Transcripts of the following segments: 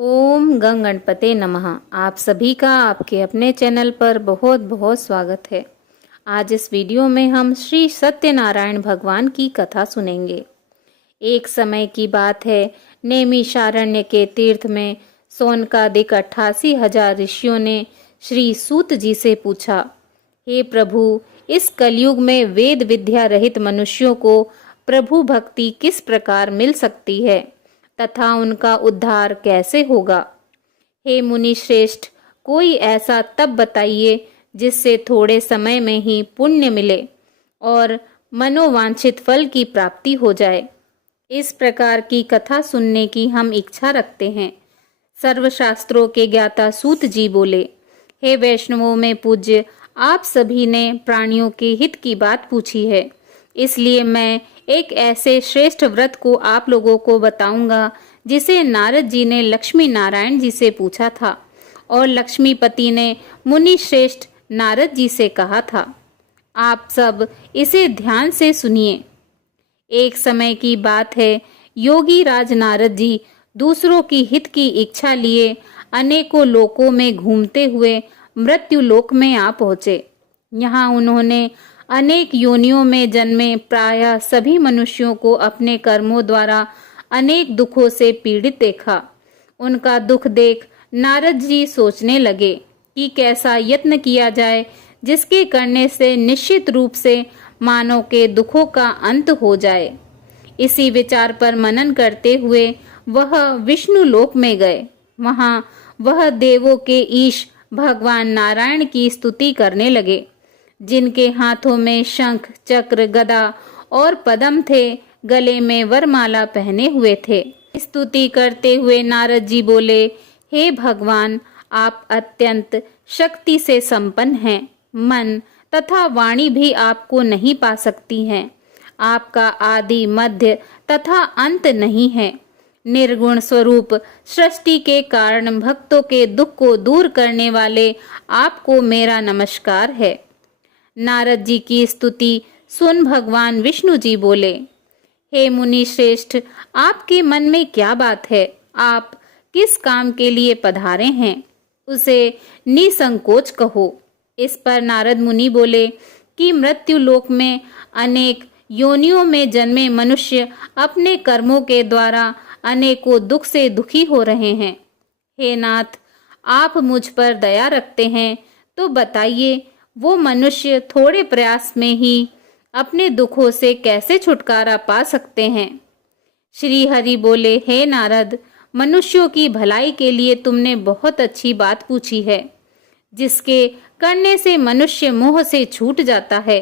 ओम गंग गणपते नमः। आप सभी का आपके अपने चैनल पर बहुत बहुत स्वागत है। आज इस वीडियो में हम श्री सत्यनारायण भगवान की कथा सुनेंगे। एक समय की बात है, नैमिषारण्य के तीर्थ में सौनकादिक 88,000 ऋषियों ने श्री सूत जी से पूछा, हे प्रभु, इस कलयुग में वेद विद्या रहित मनुष्यों को प्रभु भक्ति किस प्रकार मिल सकती है तथा उनका उद्धार कैसे होगा। हे मुनि श्रेष्ठ, कोई ऐसा तप बताइए जिससे थोड़े समय में ही पुण्य मिले और मनोवांछित फल की प्राप्ति हो जाए। इस प्रकार की कथा सुनने की हम इच्छा रखते हैं। सर्वशास्त्रों के ज्ञाता सूत जी बोले, हे वैष्णवों में पूज्य, आप सभी ने प्राणियों के हित की बात पूछी है, इसलिए मैं एक ऐसे श्रेष्ठ व्रत को आप लोगों को बताऊंगा जिसे नारद जी ने लक्ष्मी नारायण जी से पूछा था और लक्ष्मीपति ने मुनि श्रेष्ठ नारद जी से कहा था। आप सब इसे ध्यान से सुनिए। एक समय की बात है, योगी राज नारद जी दूसरों की हित की इच्छा लिए अनेकों लोकों में घूमते हुए मृत्यु लोक में आ पहुंचे। यहाँ उन्होंने अनेक योनियों में जन्मे प्रायः सभी मनुष्यों को अपने कर्मों द्वारा अनेक दुखों से पीड़ित देखा। उनका दुख देख नारद जी सोचने लगे कि कैसा यत्न किया जाए जिसके करने से निश्चित रूप से मानव के दुखों का अंत हो जाए। इसी विचार पर मनन करते हुए वह विष्णु लोक में गए। वहां वह देवों के ईश भगवान नारायण की स्तुति करने लगे, जिनके हाथों में शंख चक्र गदा और पद्म थे, गले में वरमाला पहने हुए थे। स्तुति करते हुए नारद जी बोले, हे भगवान, आप अत्यंत शक्ति से संपन्न हैं। मन तथा वाणी भी आपको नहीं पा सकती हैं। आपका आदि मध्य तथा अंत नहीं है। निर्गुण स्वरूप सृष्टि के कारण भक्तों के दुख को दूर करने वाले आपको मेरा नमस्कार है। नारद जी की स्तुति सुन भगवान विष्णु जी बोले, हे मुनि श्रेष्ठ, आपके मन में क्या बात है? आप किस काम के लिए पधारे हैं? उसे निसंकोच कहो। इस पर नारद मुनि बोले कि मृत्यु लोक में अनेक योनियों में जन्मे मनुष्य अपने कर्मों के द्वारा अनेकों दुख से दुखी हो रहे हैं। हे नाथ, आप मुझ पर दया रखते हैं तो बताइए, वो मनुष्य थोड़े प्रयास में ही अपने दुखों से कैसे छुटकारा पा सकते हैं? श्री हरि बोले, हे नारद, मनुष्यों की भलाई के लिए तुमने बहुत अच्छी बात पूछी है। जिसके करने से मनुष्य मोह से छूट जाता है,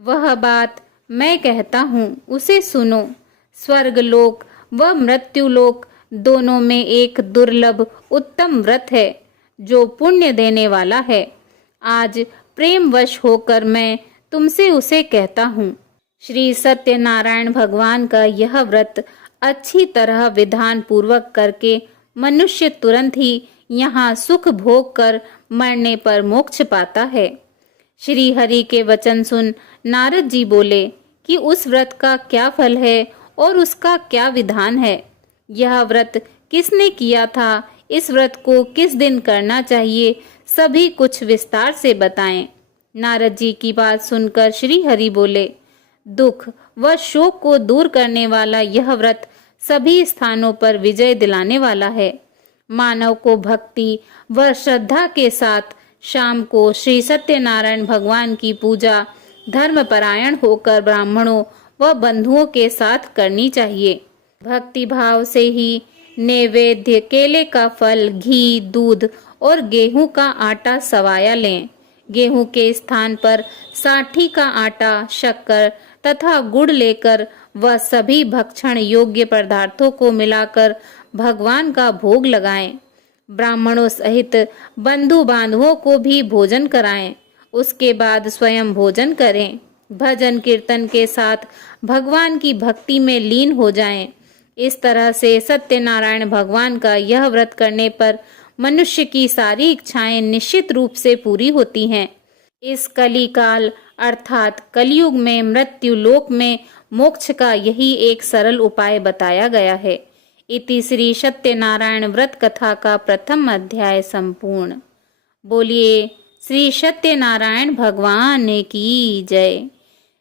वह बात मैं कहता हूँ, उसे सुनो। स्वर्ग लोक व मृत्यु लोक दोनों में एक दुर्लभ उत्तम व्रत है जो पुण्य देने वाला है। आज प्रेमवश होकर मैं तुमसे उसे कहता हूँ। श्री सत्यनारायण भगवान का यह व्रत अच्छी तरह विधान पूर्वक करके मनुष्य तुरंत ही यहाँ सुख भोग कर मरने पर मोक्ष पाता है। श्री हरि के वचन सुन नारद जी बोले कि उस व्रत का क्या फल है और उसका क्या विधान है? यह व्रत किसने किया था? इस व्रत को किस दिन करना चाहिए? सभी कुछ विस्तार से बताएं। नारद जी की बात सुनकर श्री हरि बोले, दुख व शोक को दूर करने वाला यह व्रत सभी स्थानों पर विजय दिलाने वाला है। मानव को भक्ति व श्रद्धा के साथ शाम को श्री सत्यनारायण भगवान की पूजा धर्मपरायण होकर ब्राह्मणों व बंधुओं के साथ करनी चाहिए। भक्ति भाव से ही नैवेद्य, केले का फल, घी, दूध और गेहूं का आटा सवाया लें। गेहूं के स्थान पर साठी का आटा, शक्कर तथा गुड़ लेकर वह सभी भक्षण योग्य पदार्थों को मिलाकर भगवान का भोग लगाएं। ब्राह्मणों सहित बंधु बांधवों को भी भोजन कराएं। उसके बाद स्वयं भोजन करें। भजन कीर्तन के साथ भगवान की भक्ति में लीन हो जाएं। इस तरह से सत्यनारायण भगवान का यह व्रत करने पर मनुष्य की सारी इच्छाएं निश्चित रूप से पूरी होती हैं। इस कलिकाल अर्थात कलयुग में मृत्यु लोक में मोक्ष का यही एक सरल उपाय बताया गया है। इति श्री सत्यनारायण व्रत कथा का प्रथम अध्याय संपूर्ण। बोलिए श्री सत्यनारायण भगवान की जय।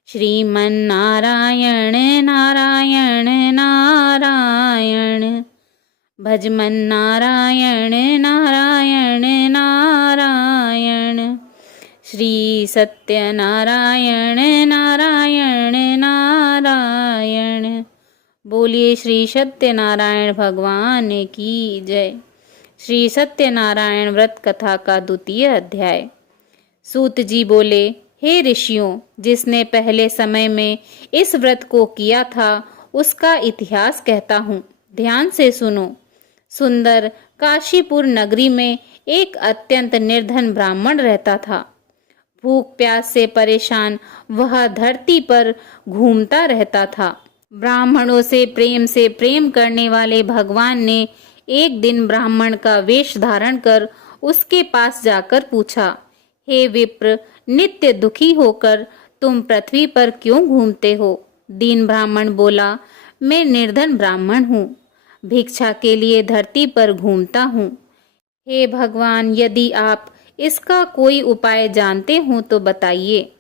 श्रीमन नारायण नारायण नारायण, भजमन नारायण नारायण नारायण, श्री सत्यनारायण नारायण नारायण। बोलिए श्री सत्यनारायण भगवान की जय। श्री सत्यनारायण व्रत कथा का द्वितीय अध्याय। सूत जी बोले, हे ऋषियों, जिसने पहले समय में इस व्रत को किया था उसका इतिहास कहता हूँ, ध्यान से सुनो। सुंदर काशीपुर नगरी में एक अत्यंत निर्धन ब्राह्मण रहता था। भूख प्यास से परेशान वह धरती पर घूमता रहता था। ब्राह्मणों से प्रेम करने वाले भगवान ने एक दिन ब्राह्मण का वेश धारण कर उसके पास जाकर पूछा, हे विप्र, नित्य दुखी होकर तुम पृथ्वी पर क्यों घूमते हो? दीन ब्राह्मण बोला, मैं निर्धन ब्राह्मण हूँ, भिक्षा के लिए धरती पर घूमता हूँ। हे भगवान, यदि आप इसका कोई उपाय जानते हो तो बताइए।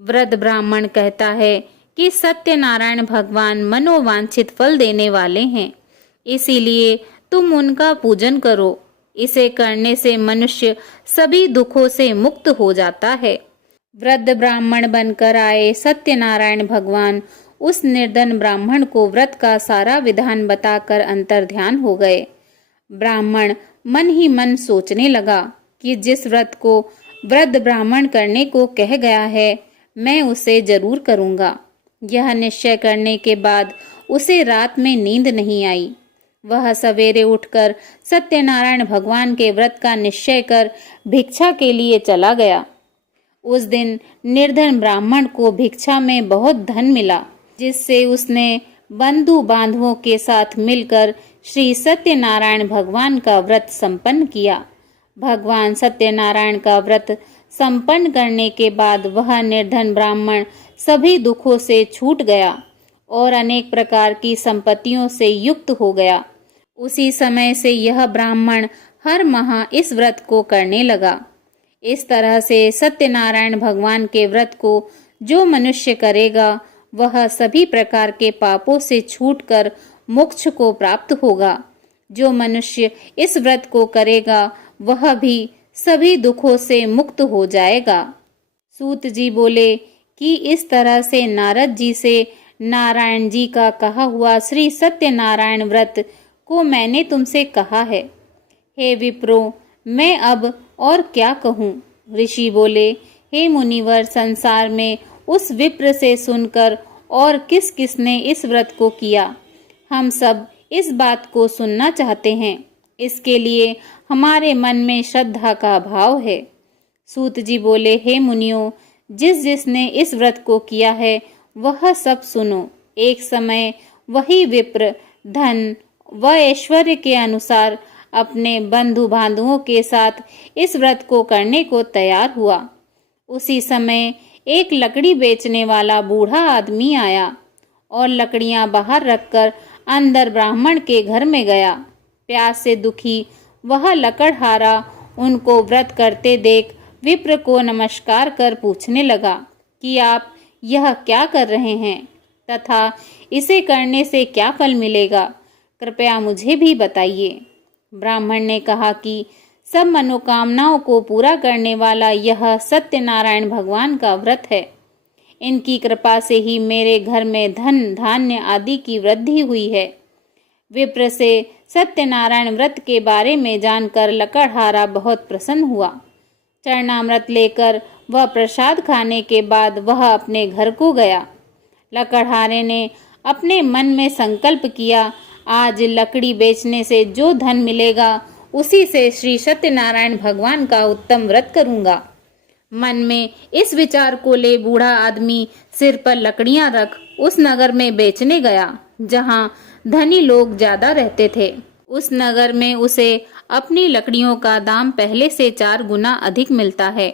वृद्ध ब्राह्मण कहता है कि सत्यनारायण भगवान मनोवांछित फल देने वाले हैं, इसीलिए तुम उनका पूजन करो। इसे करने से मनुष्य सभी दुखों से मुक्त हो जाता है। वृद्ध ब्राह्मण बनकर आए सत्यनारायण भगवान उस निर्धन ब्राह्मण को व्रत का सारा विधान बताकर अंतर्ध्यान हो गए। ब्राह्मण मन ही मन सोचने लगा कि जिस व्रत को वृद्ध ब्राह्मण करने को कह गया है, मैं उसे जरूर करूंगा। यह निश्चय करने के बाद उसे रात में नींद नहीं आई। वह सवेरे उठकर सत्यनारायण भगवान के व्रत का निश्चय कर भिक्षा के लिए चला गया। उस दिन निर्धन ब्राह्मण को भिक्षा में बहुत धन मिला, जिससे उसने बंधु बांधवों के साथ मिलकर श्री सत्यनारायण भगवान का व्रत संपन्न किया। भगवान सत्यनारायण का व्रत संपन्न करने के बाद वह निर्धन ब्राह्मण सभी दुखों से छूट गया और अनेक प्रकार की संपत्तियों से युक्त हो गया। उसी समय से यह ब्राह्मण हर माह इस व्रत को करने लगा। इस तरह से सत्यनारायण भगवान के व्रत को जो मनुष्य करेगा वह सभी प्रकार के पापों से छूटकर मोक्ष को प्राप्त होगा। जो मनुष्य इस व्रत को करेगा वह भी सभी दुखों से मुक्त हो जाएगा। सूत जी बोले कि इस तरह से नारद जी से नारायण जी का कहा हुआ श्री सत्यनारायण व्रत को मैंने तुमसे कहा है। हे विप्रो, मैं अब और क्या कहूँ? ऋषि बोले, हे मुनिवर, संसार में उस विप्र से सुनकर और किस किसने इस व्रत को किया, हम सब इस बात को सुनना चाहते हैं। इसके लिए हमारे मन में श्रद्धा का भाव है। सूत जी बोले, हे मुनियों, जिसने इस व्रत को किया है वह सब सुनो। एक समय वही विप्र धन व ऐश्वर्य के अनुसार अपने बंधु बांधवों के साथ इस व्रत को करने को तैयार हुआ। उसी समय एक लकड़ी बेचने वाला बूढ़ा आदमी आया और लकड़ियां बाहर रखकर अंदर ब्राह्मण के घर में गया। प्यास से दुखी वह लकड़हारा उनको व्रत करते देख विप्र को नमस्कार कर पूछने लगा कि आप यह क्या कर रहे हैं तथा इसे करने से क्या फल मिलेगा, कृपया मुझे भी बताइए। ब्राह्मण ने कहा कि सब मनोकामनाओं को पूरा करने वाला यह सत्यनारायण भगवान का व्रत है। इनकी कृपा से ही मेरे घर में धन धान्य आदि की वृद्धि हुई है। विप्र से सत्यनारायण व्रत के बारे में जानकर लकड़हारा बहुत प्रसन्न हुआ। चरणामृत लेकर वह प्रसाद खाने के बाद वह अपने घर को गया। लकड़हारे ने अपने मन में संकल्प किया, आज लकड़ी बेचने से जो धन मिलेगा उसी से श्री सत्यनारायण भगवान का उत्तम व्रत करूंगा। मन में इस विचार को ले बूढ़ा आदमी सिर पर लकड़ियां रख उस नगर में बेचने गया जहां धनी लोग ज्यादा रहते थे। उस नगर में उसे अपनी लकड़ियों का दाम पहले से 4 गुना अधिक मिलता है।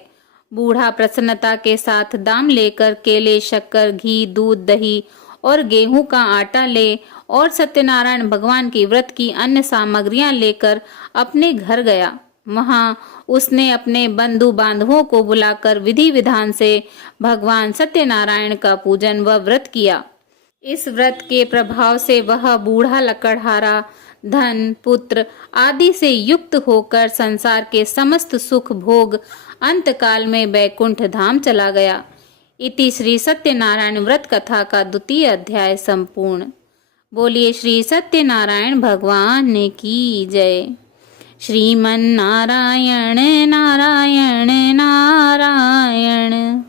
बूढ़ा प्रसन्नता के साथ दाम लेकर केले, शक्कर, घी, दूध, दही और गेहूं का आटा ले और सत्यनारायण भगवान की व्रत की अन्य सामग्रियां लेकर अपने घर गया। वहां उसने अपने बंधु बांधवों को बुलाकर विधि विधान से भगवान सत्यनारायण का पूजन व व्रत किया। इस व्रत के प्रभाव से वह बूढ़ा लकड़हारा धन पुत्र आदि से युक्त होकर संसार के समस्त सुख भोग अंतकाल में बैकुंठ धाम चला गया। इति श्री सत्यनारायण व्रत कथा का 2वां अध्याय संपूर्ण। बोलिए श्री सत्यनारायण भगवान की जय। श्रीमन नारायण नारायण नारायण,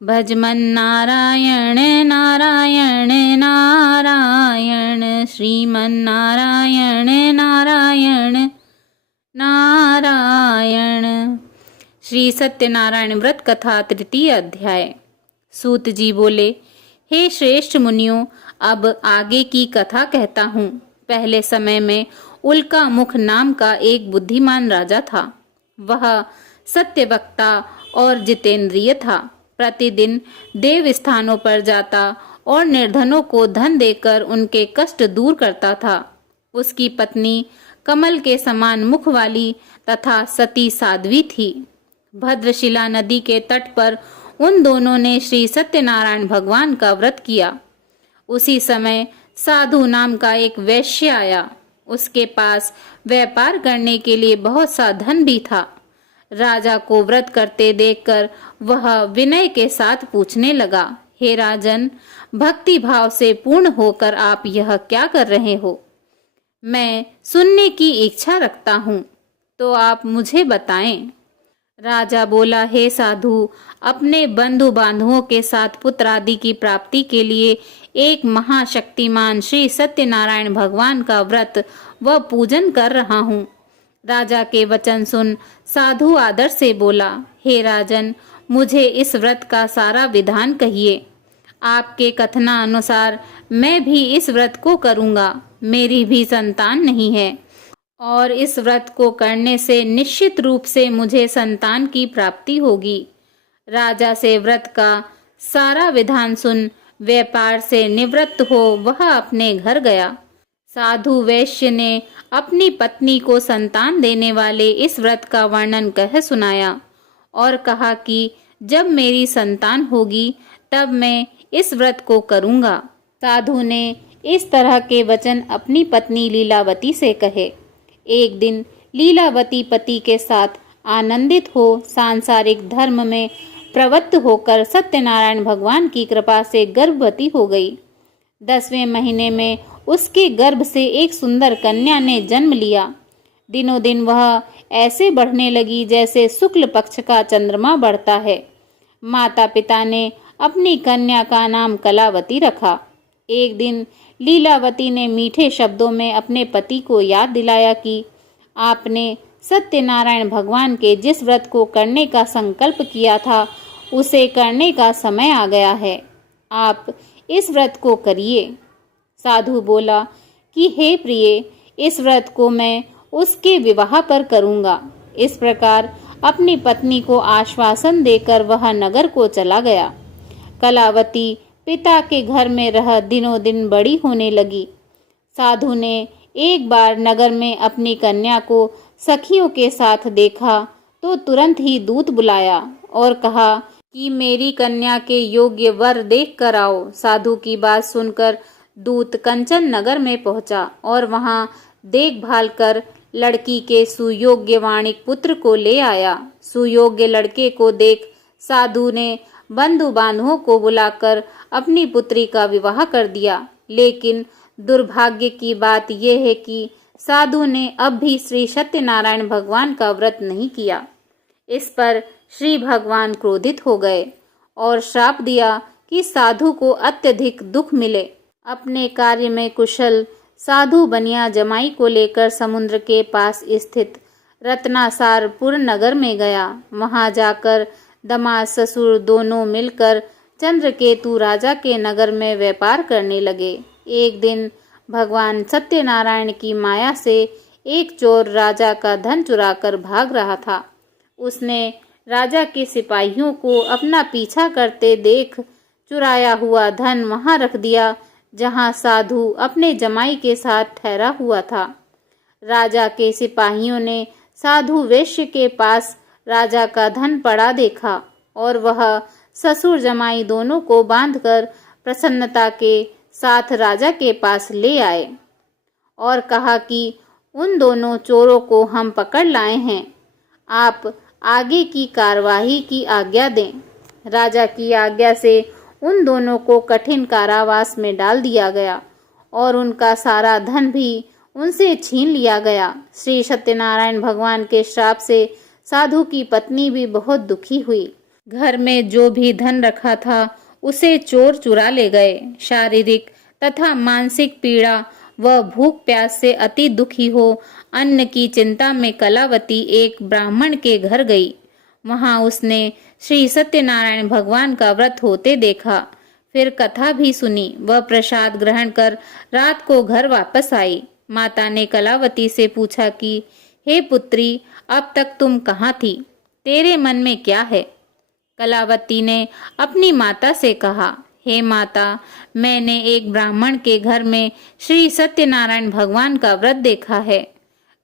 भजमन नारायण नारायण नारायण, श्रीमन नारायण नारायण नारायण। श्री सत्यनारायण व्रत कथा 3 अध्याय। सूत जी बोले, हे श्रेष्ठ मुनियों, अब आगे की कथा कहता हूँ। पहले समय में उल्का मुख नाम का एक बुद्धिमान राजा था। वह सत्यवक्ता और जितेंद्रिय था। प्रतिदिन देव स्थानों पर जाता और निर्धनों को धन देकर उनके कष्ट दूर करता था। उसकी पत्नी कमल के समान मुख वाली तथा सती साध्वी थी। भद्रशिला नदी के तट पर उन दोनों ने श्री सत्यनारायण भगवान का व्रत किया। उसी समय साधु नाम का एक वैश्य आया। उसके पास व्यापार करने के लिए बहुत सा धन भी था। राजा को व्रत करते देखकर वह विनय के साथ पूछने लगा, हे राजन, भक्ति भाव से पूर्ण होकर आप यह क्या कर रहे हो? मैं सुनने की इच्छा रखता हूँ, तो आप मुझे बताएं। राजा बोला, हे साधु, अपने बंधु बांधवों के साथ पुत्र आदि की प्राप्ति के लिए एक महाशक्तिमान श्री सत्यनारायण भगवान का व्रत व पूजन कर रहा हूँ। राजा के वचन सुन साधु आदर से बोला, हे राजन, मुझे इस व्रत का सारा विधान कहिए। आपके कथनानुसार मैं भी इस व्रत को करूँगा। मेरी भी संतान नहीं है और इस व्रत को करने से निश्चित रूप से मुझे संतान की प्राप्ति होगी। राजा से व्रत का सारा विधान सुन व्यापार से निवृत्त हो वह अपने घर गया। साधु वैश्य ने अपनी पत्नी को संतान देने वाले इस व्रत का वर्णन कह सुनाया और कहा कि जब मेरी संतान होगी तब मैं इस व्रत को करूँगा। साधु ने इस तरह के वचन अपनी पत्नी लीलावती से कहे। एक दिन लीलावती पति के साथ आनंदित हो सांसारिक धर्म में प्रवृत्त होकर सत्यनारायण भगवान की कृपा से गर्भवती हो गई। 10वें महीने में उसके गर्भ से एक सुंदर कन्या ने जन्म लिया। दिनों दिन वह ऐसे बढ़ने लगी जैसे शुक्ल पक्ष का चंद्रमा बढ़ता है। माता पिता ने अपनी कन्या का नाम कलावती रखा। एक दिन लीलावती ने मीठे शब्दों में अपने पति को याद दिलाया कि आपने सत्यनारायण भगवान के जिस व्रत को करने का संकल्प किया था उसे करने का समय आ गया है। आप इस व्रत को करिए। साधु बोला कि हे प्रिय, इस व्रत को मैं उसके विवाह पर करूँगा। इस प्रकार अपनी पत्नी को आश्वासन देकर वह नगर को चला गया। कलावती पिता के घर में रह दिनों दिन बड़ी होने लगी। साधु ने एक बार नगर में अपनी कन्या को सखियों के साथ देखा तो तुरंत ही दूत बुलाया और कहा कि मेरी कन्या के योग्य वर देख कर आओ। साधु की बात सुनकर दूत कंचन नगर में पहुंचा और वहां देखभाल कर लड़की के सुयोग्य वाणिक पुत्र को ले आया। सुयोग्य लड़के को देख साधु ने बंधु बांधवों को बुलाकर अपनी पुत्री का विवाह कर दिया। लेकिन दुर्भाग्य की बात यह है कि साधु ने अब भी श्री सत्यनारायण भगवान का व्रत नहीं किया। इस पर श्री भगवान क्रोधित हो गए और श्राप दिया कि साधु को अत्यधिक दुख मिले। अपने कार्य में कुशल साधु बनिया जमाई को लेकर समुद्र के पास स्थित रत्नासारपुर नगर में गया। वहां जाकर दामाद ससुर दोनों मिलकर चंद्रकेतु राजा के नगर में व्यापार करने लगे। एक दिन भगवान सत्यनारायण की माया से एक चोर राजा का धन चुराकर भाग रहा था। उसने राजा के सिपाहियों को अपना पीछा करते देख चुराया हुआ धन वहां रख दिया जहां साधु अपने जमाई के साथ ठहरा हुआ था। राजा के सिपाहियों ने साधु वेश्य के पास राजा का धन पड़ा देखा और वह ससुर जमाई दोनों को बांधकर प्रसन्नता के साथ राजा के पास ले आए और कहा कि उन दोनों चोरों को हम पकड़ लाए हैं, आप आगे की कार्यवाही की आज्ञा दें। राजा की आज्ञा से उन दोनों को कठिन कारावास में डाल दिया गया और उनका सारा धन भी उनसे छीन लिया गया। श्री सत्यनारायण भगवान के श्राप से साधु की पत्नी भी बहुत दुखी हुई। घर में जो भी धन रखा था उसे चोर चुरा ले गए। शारीरिक तथा मानसिक पीड़ा व भूख प्यास से अति दुखी हो अन्न की चिंता में कलावती एक ब्राह्मण के घर गई। वहां उसने श्री सत्यनारायण भगवान का व्रत होते देखा, फिर कथा भी सुनी। वह प्रसाद ग्रहण कर रात को घर वापस आई। माता ने कलावती से पूछा कि हे पुत्री, अब तक तुम कहाँ थी? तेरे मन में क्या है? कलावती ने अपनी माता से कहा, हे माता, मैंने एक ब्राह्मण के घर में श्री सत्यनारायण भगवान का व्रत देखा है।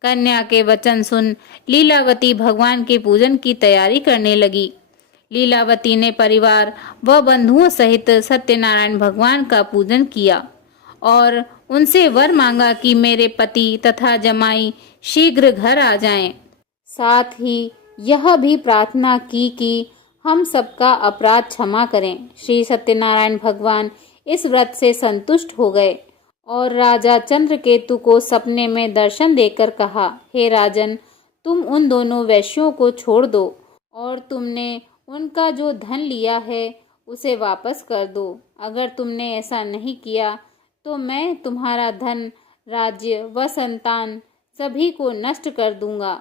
कन्या के वचन सुन लीलावती भगवान के पूजन की तैयारी करने लगी। लीलावती ने परिवार व बंधुओं सहित सत्यनारायण भगवान का पूजन किया और उनसे वर मांगा कि मेरे पति तथा जमाई शीघ्र घर आ जाएं। साथ ही यह भी प्रार्थना की कि हम सबका अपराध क्षमा करें। श्री सत्यनारायण भगवान इस व्रत से संतुष्ट हो गए और राजा चंद्रकेतु को सपने में दर्शन देकर कहा, हे राजन, तुम उन दोनों वैश्यों को छोड़ दो और तुमने उनका जो धन लिया है उसे वापस कर दो। अगर तुमने ऐसा नहीं किया तो मैं तुम्हारा धन, राज्य व संतान सभी को नष्ट कर दूंगा।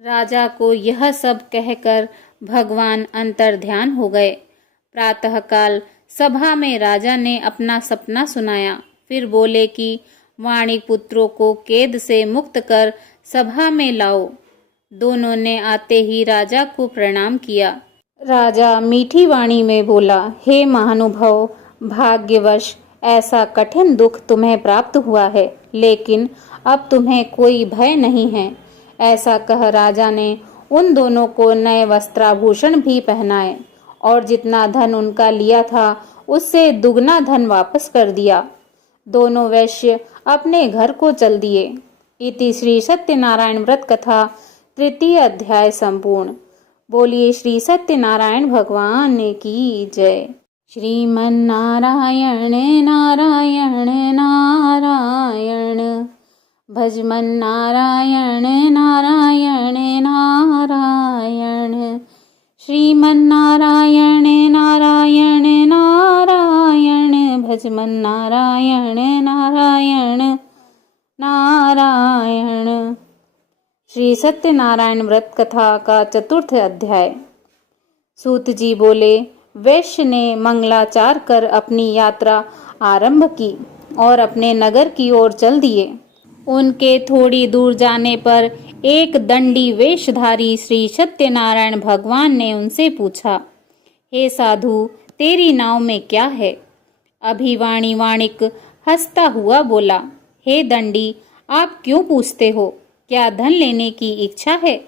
राजा को यह सब कहकर भगवान अंतर्ध्यान हो गए। प्रातःकाल सभा में राजा ने अपना सपना सुनाया, फिर बोले कि वाणिक पुत्रों को कैद से मुक्त कर सभा में लाओ। दोनों ने आते ही राजा को प्रणाम किया। राजा मीठी वाणी में बोला, हे महानुभाव, भाग्यवश ऐसा कठिन दुख तुम्हें प्राप्त हुआ है, लेकिन अब तुम्हें कोई भय नहीं है। ऐसा कह राजा ने उन दोनों को नए वस्त्राभूषण भी पहनाए और जितना धन उनका लिया था उससे दुगना धन वापस कर दिया। दोनों वैश्य अपने घर को चल दिए। इति श्री सत्यनारायण व्रत कथा तृतीय अध्याय संपूर्ण। बोलिए श्री सत्यनारायण भगवान की जय। श्रीमन्नारायण नारायण नारायण, भजमन नारायण नारायण नारायण, श्रीमन्नारायण नारायण नारायण, भजमन नारायण नारायण नारायण। श्री सत्यनारायण व्रत कथा का चतुर्थ अध्याय। सूत जी बोले, वैश्य ने मंगलाचार कर अपनी यात्रा आरंभ की और अपने नगर की ओर चल दिए। उनके थोड़ी दूर जाने पर एक दंडी वेशधारी श्री सत्यनारायण भगवान ने उनसे पूछा, हे साधु, तेरी नाव में क्या है? अभिवाणी वाणिक हंसता हुआ बोला, हे दंडी, आप क्यों पूछते हो? क्या धन लेने की इच्छा है?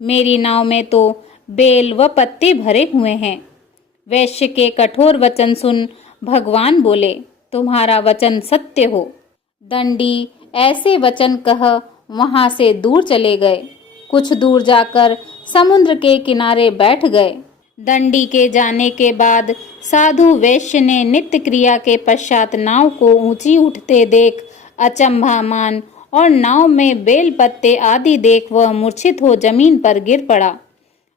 मेरी नाव में तो बेल व पत्ते भरे हुए हैं। वैश्य के कठोर वचन सुन भगवान बोले, तुम्हारा वचन सत्य हो। दंडी ऐसे वचन कह वहां से दूर चले गए। कुछ दूर जाकर समुद्र के किनारे बैठ गए। दंडी के जाने के बाद साधु वैश्य ने नित्य क्रिया के पश्चात नाव को ऊंची उठते देख अचंभा मान और नाव में बेल पत्ते आदि देख वह मूर्छित हो जमीन पर गिर पड़ा।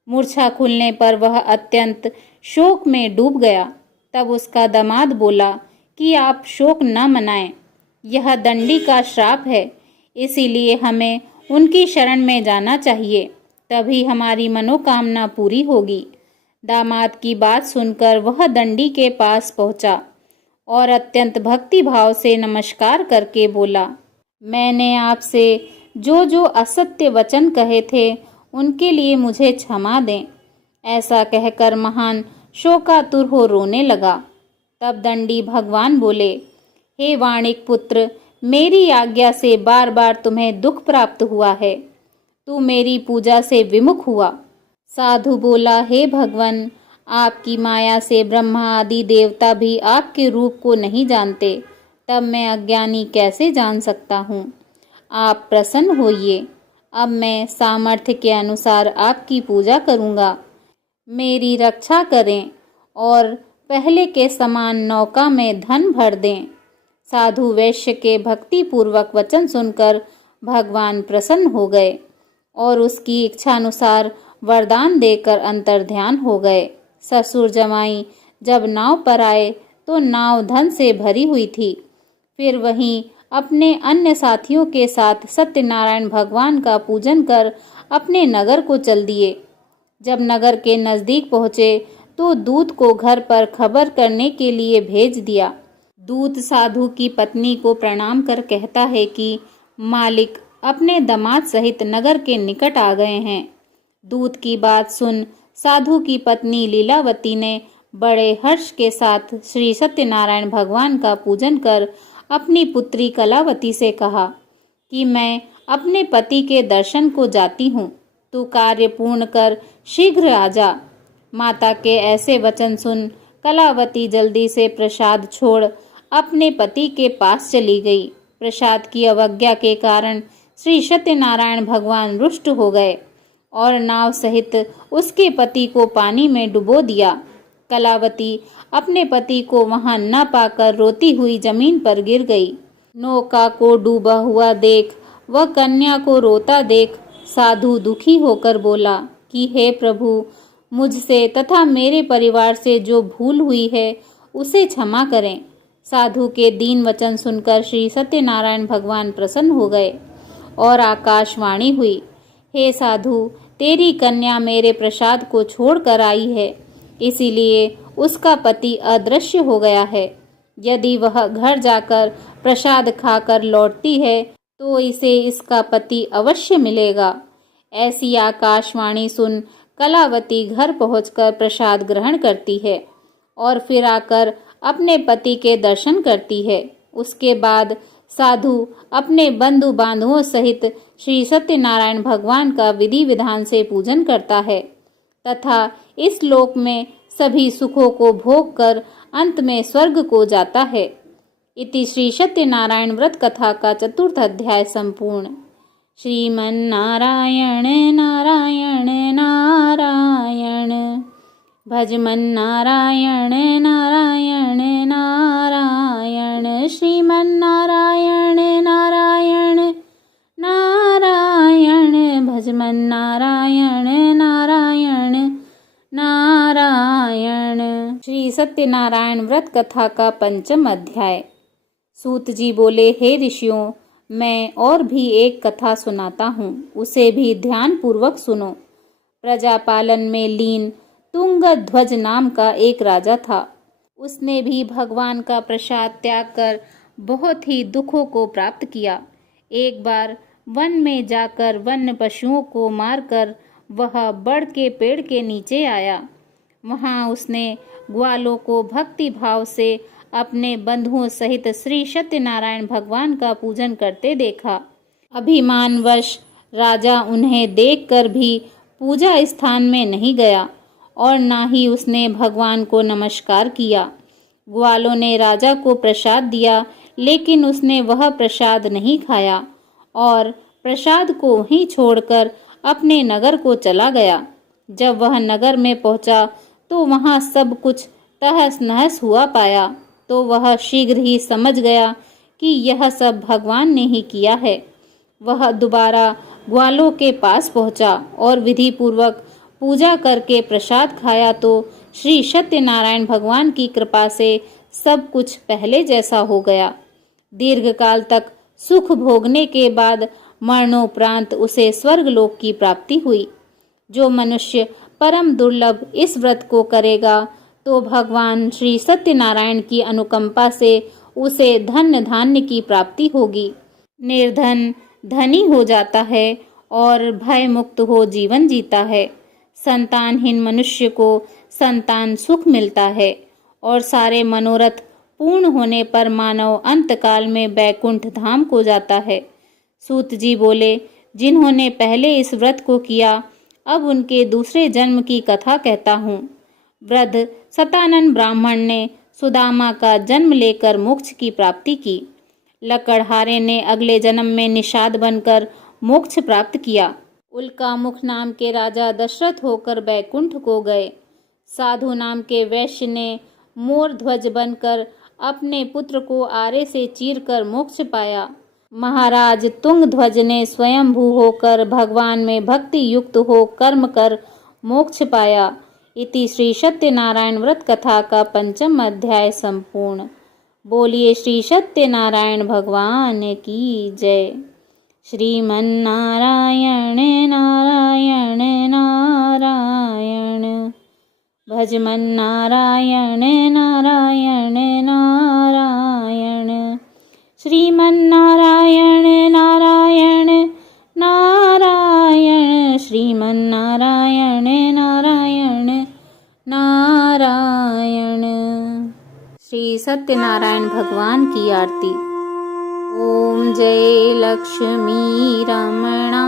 मूर्छा खुलने पर वह अत्यंत शोक में डूब गया। तब उसका दामाद बोला कि आप शोक न मनाएं, यह दंडी का श्राप है, इसीलिए हमें उनकी शरण में जाना चाहिए, तभी हमारी मनोकामना पूरी होगी। दामाद की बात सुनकर वह दंडी के पास पहुंचा और अत्यंत भक्ति भाव से नमस्कार करके बोला, मैंने आपसे जो जो असत्य वचन कहे थे उनके लिए मुझे क्षमा दें। ऐसा कहकर महान शोकातुर हो रोने लगा। तब दंडी भगवान बोले, हे वाणिक पुत्र, मेरी आज्ञा से बार बार तुम्हें दुख प्राप्त हुआ है। तू मेरी पूजा से विमुख हुआ। साधु बोला, हे भगवान, आपकी माया से ब्रह्मा आदि देवता भी आपके रूप को नहीं जानते, तब मैं अज्ञानी कैसे जान सकता हूँ। आप प्रसन्न होइए। अब मैं सामर्थ्य के अनुसार आपकी पूजा करूँगा। मेरी रक्षा करें और पहले के समान नौका में धन भर दें। साधु वैश्य के भक्ति पूर्वक वचन सुनकर भगवान प्रसन्न हो गए और उसकी इच्छानुसार वरदान देकर अंतर्ध्यान हो गए। ससुर जमाई जब नाव पर आए तो नाव धन से भरी हुई थी। फिर वहीं अपने अन्य साथियों के साथ सत्यनारायण भगवान का पूजन कर अपने नगर को चल दिए। जब नगर के नजदीक पहुँचे तो दूत को घर पर खबर करने के लिए भेज दिया। दूत साधु की पत्नी को प्रणाम कर कहता है कि मालिक अपने दामाद सहित नगर के निकट आ गए हैं। दूत की बात सुन साधु की पत्नी लीलावती ने बड़े हर्ष के साथ श्री सत्यनारायण भगवान का पूजन कर अपनी पुत्री कलावती से कहा कि मैं अपने पति के दर्शन को जाती हूँ, तू कार्य पूर्ण कर शीघ्र आ जा। माता के ऐसे वचन सुन कलावती जल्दी से प्रसाद छोड़ अपने पति के पास चली गई। प्रसाद की अवज्ञा के कारण श्री सत्यनारायण भगवान रुष्ट हो गए और नाव सहित उसके पति को पानी में डुबो दिया। कलावती अपने पति को वहां न पाकर रोती हुई जमीन पर गिर गई। नौका को डूबा हुआ देख वह कन्या को रोता देख साधु दुखी होकर बोला कि हे प्रभु, मुझसे तथा मेरे परिवार से जो भूल हुई है उसे क्षमा करें। साधु के दीन वचन सुनकर श्री सत्यनारायण भगवान प्रसन्न हो गए और आकाशवाणी हुई, हे साधु, तेरी कन्या मेरे प्रसाद को छोड़ कर आई है, इसीलिए उसका पति अदृश्य हो गया है। यदि वह घर जाकर प्रसाद खाकर लौटती है तो इसे इसका पति अवश्य मिलेगा। ऐसी आकाशवाणी सुन कलावती घर पहुंचकर प्रसाद ग्रहण करती है और फिर आकर अपने पति के दर्शन करती है। उसके बाद साधु अपने बंधु बांधवों सहित श्री सत्यनारायण भगवान का विधि विधान से पूजन करता है तथा इस लोक में सभी सुखों को भोग कर अंत में स्वर्ग को जाता है। इति श्री सत्यनारायण व्रत कथा का 4th अध्याय संपूर्ण। श्रीमन्नारायण नारायण नारायण, भजमन नारायण नारायण नारायण, श्रीमन्नारायण नारायण नारायण, भजमन नारायण नारायण नारायण। श्री सत्यनारायण व्रत कथा का 5th अध्याय। सूत जी बोले, हे ऋषियों, मैं और भी एक कथा सुनाता हूँ, उसे भी ध्यान पूर्वक सुनो। प्रजापालन में लीन तुंगध्वज नाम का एक राजा था। उसने भी भगवान का प्रसाद त्याग कर बहुत ही दुखों को प्राप्त किया। एक बार वन में जाकर वन्य पशुओं को मारकर वह बड़ के पेड़ के नीचे आया। वहां उसने ग्वालों को भक्ति भाव से अपने बंधुओं सहित श्री सत्यनारायण भगवान का पूजन करते देखा। अभिमानवश राजा उन्हें देखकर भी पूजा स्थान में नहीं गया और ना ही उसने भगवान को नमस्कार किया। ग्वालों ने राजा को प्रसाद दिया, लेकिन उसने वह प्रसाद नहीं खाया और प्रसाद को ही छोड़कर अपने नगर को चला गया। जब वह नगर में पहुंचा तो वहां सब कुछ तहस नहस हुआ पाया, तो वह शीघ्र ही समझ गया कि यह सब भगवान ने ही किया है। वह दोबारा ग्वालों के पास पहुंचा और विधि पूर्वक पूजा करके प्रसाद खाया तो श्री सत्यनारायण भगवान की कृपा से सब कुछ पहले जैसा हो गया। दीर्घ काल तक सुख भोगने के बाद मरणोपरांत उसे स्वर्गलोक की प्राप्ति हुई। जो मनुष्य परम दुर्लभ इस व्रत को करेगा तो भगवान श्री सत्यनारायण की अनुकंपा से उसे धन्य धान्य की प्राप्ति होगी। निर्धन धनी हो जाता है और भय मुक्त हो जीवन जीता है। संतानहीन मनुष्य को संतान सुख मिलता है और सारे मनोरथ पूर्ण होने पर मानव अंतकाल में वैकुंठ धाम को जाता है। सूत जी बोले, जिन्होंने पहले इस व्रत को किया, अब उनके दूसरे जन्म की कथा कहता हूँ। वृद्ध सतानन ब्राह्मण ने सुदामा का जन्म लेकर मोक्ष की प्राप्ति की। लकड़हारे ने अगले जन्म में निषाद बनकर मोक्ष प्राप्त किया। उल्कामुख नाम के राजा दशरथ होकर बैकुंठ को गए। साधु नाम के वैश्य ने मोर ध्वज बनकर अपने पुत्र को आरे से चीरकर मोक्ष पाया। महाराज तुंगध्वज ने स्वयंभू होकर भगवान में भक्ति युक्त हो कर्म कर मोक्ष पाया। इति श्री सत्यनारायण व्रत कथा का 5वां अध्याय संपूर्ण। बोलिए श्री सत्यनारायण भगवान की जय। श्रीमन्नारायण नारायण नारायण, भजमन नारायण नारायण नारायण, श्रीमन्नारायण नारायण नारायण, श्रीमन्नारायण नारायण नारायण। श्री सत्यनारायण भगवान की आरती। ओम जय लक्ष्मी रमणा,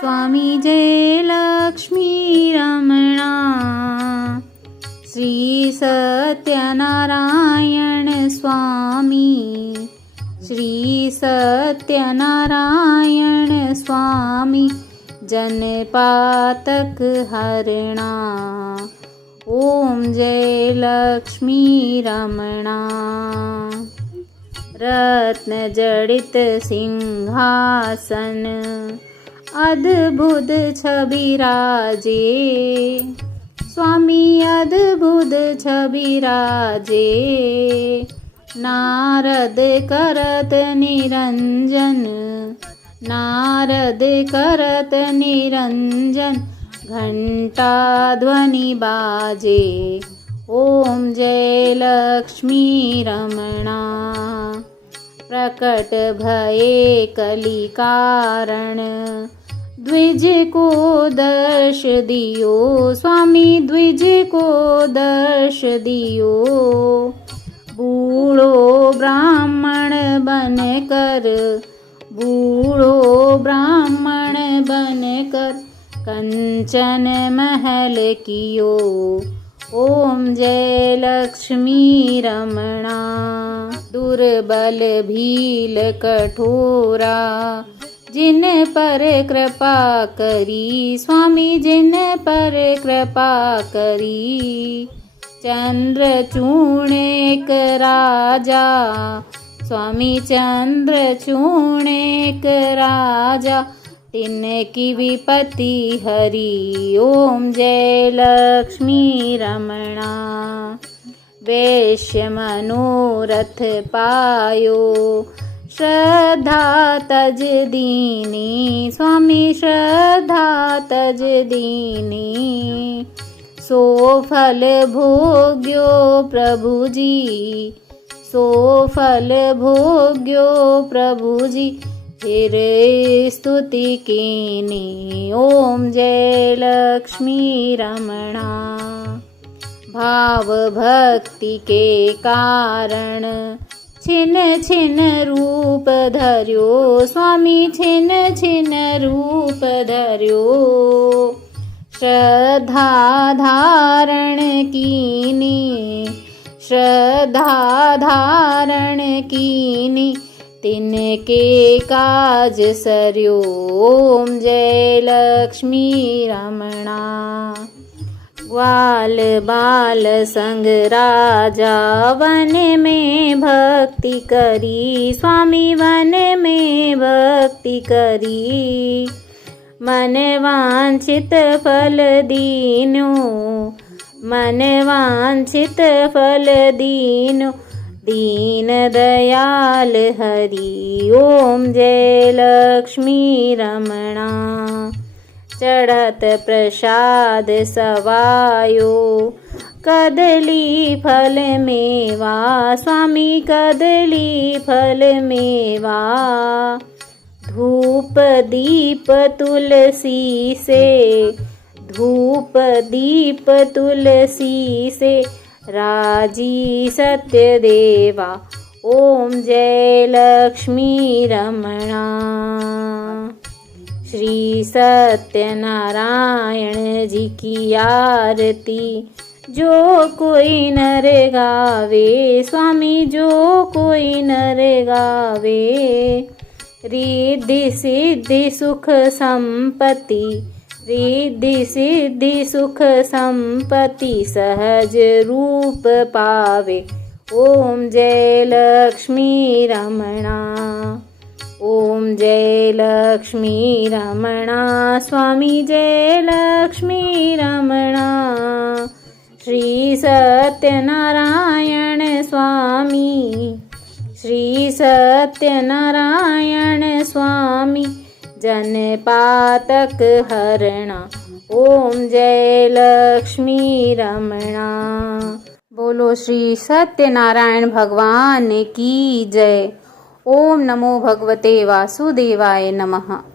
स्वामी जय लक्ष्मी रमणा। श्री सत्यनारायण स्वामी, श्री सत्यनारायण स्वामी, जनपातक हरणा। ओम जय लक्ष्मी रमणा। रत्न जड़ित सिंहासन, अद्भुत छवि राजे, स्वामी अद्भुत छवि राजे। नारद करत निरंजन, नारद करत निरंजन, घंटा ध्वनि बाजे। ओम जय लक्ष्मी रमणा। प्रकट भये कली कारण, द्विज को दर्श दियो, स्वामी द्विज को दर्श दियो। बूढ़ो ब्राह्मण बनकर, बूढ़ो ब्राह्मण बनकर, कंचन महल कियो। ओम जय लक्ष्मी रमणा। दुर्बल भील कठोरा, जिन पर कृपा करी, स्वामी जिन पर कृपा करी। चंद्रचूर्ण एक राजा, स्वामी चंद्रचूर्ण एक राजा, तिनकी विपत्ति हरी। ओम जय लक्ष्मी रमणा। वैश्य मनोरथ पायो, श्रद्धा तज दीनी, स्वामी श्रद्धा तज दीनी। सो फल भोग्यो प्रभु जी, सो फल भोग्यो प्रभु जी, फिर स्तुति कीनी। ओम जय लक्ष्मी रमणा। भाव भक्ति के कारण, छिन छिन रूप धर्यो, स्वामी छिन छिन रूप धर्यो। श्रद्धा धारण कीनी, श्रद्धा धारण कीनी, तिनके काज सर्यो। ओम जय लक्ष्मी रमणा। ग्वाल बाल संग राजा, वन में भक्ति करी, स्वामी वन में भक्ति करी। मन वांछित फल दीनो, मन वांछित फल दीनो, दीन दयाल हरि। ओम जय लक्ष्मी रमणा। चढ़त प्रसाद सवायो, कदली फल मेवा, स्वामी कदली फल मेवा। धूप दीप तुलसी से, धूप दीप तुलसी से, राजी सत्यदेवा। ओम जय लक्ष्मी रमणा। श्री सत्यनारायण जी की आरती जो कोई नर गावे, स्वामी जो कोई नर गावे। रिद्धि सिद्धि सुख संपत्ति, रिद्धि सिद्धि सुख संपत्ति सहज रूप पावे। ओम जय लक्ष्मी रमणा। ओम जय लक्ष्मी रमणा। स्वामी जय लक्ष्मी रमणा। श्री सत्यनारायण स्वामी, श्री सत्यनारायण स्वामी जन पातक हरणा। ओम जय लक्ष्मी रमणा। बोलो श्री सत्यनारायण भगवान की जय। ओम नमो भगवते वासुदेवाय नमः।